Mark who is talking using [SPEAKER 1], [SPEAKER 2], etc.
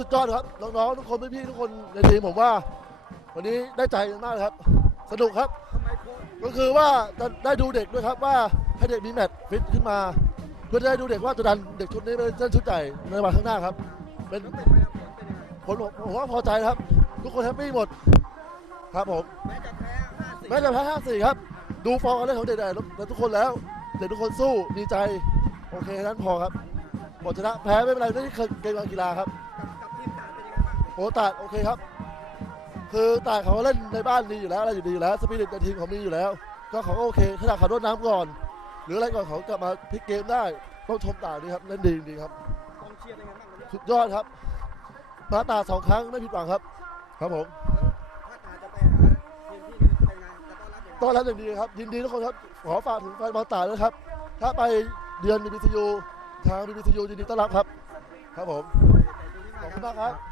[SPEAKER 1] สุดยอดครับน้องๆทุกคนพี่ๆทุกคนในทีมผมว่า วันนี้ได้ใจมากเลยครับ สนุกครับ
[SPEAKER 2] มโค้ช
[SPEAKER 1] ก็คือว่าจะได้ดูเด็กด้วยครับว่าให้เด็กมีแมตช์ฟิตขึ้นมา เพื่อจะได้ดูเด็กว่าจะดันเด็กชุดนี้ไปเล่นชุดใหญ่ในวันข้างหน้าครับ เป็น
[SPEAKER 2] ผล
[SPEAKER 1] ผมผมว่าพอใจครับ ทุกคนแฮปปี้หมดครับผม
[SPEAKER 2] แม้จะแพ้ห้าสี่
[SPEAKER 1] ครับ ดูฟอร์มการเล่นของเด็กๆทุกคนแล้วเด็กทุกคนสู้ดีใจ โอเคนั้นพอครับหมดชนะแพ้ไม่เป็นไรนี่คือเกมการกีฬาครับ อ้ตาดโอเคครับ คือตาดเขาเล่นในบ้านดีอยู่แล้วอะไรอยู่ดีอยู่แล้วสปิริตในทีมเขามีอยู่แล้ว ก็เขาก็โอเคขนาดเขาโดนน้ำก่อน หรืออะไรก่อนเขากลับมาพลิกเกมได้ต้องชมตาดดีครับเล่นดีจริงๆครับ
[SPEAKER 2] กองเชียร์เป็นยังไงบ้างวันนี้
[SPEAKER 1] สุดยอดครับพระตาดสองครั้งไม่ผิดหวังครับ ครับผม
[SPEAKER 2] ถ้าตาจะไปหาทีมที่นี่เป็นไงจะต้อนรับยังไง
[SPEAKER 1] ต้อนรับอย่างดีครับยินดีทุกคนครับขอฝากถึงแฟนบอลตาดด้วยครับ ถ้าไปเดือนบีบีซียูทางบีบีซียูยินดีต้อนรับครับ ครับผม
[SPEAKER 2] แต่ทีมที่
[SPEAKER 1] ข
[SPEAKER 2] มา
[SPEAKER 1] อบ
[SPEAKER 2] ค
[SPEAKER 1] คุณ
[SPEAKER 2] รับ
[SPEAKER 1] มากครับ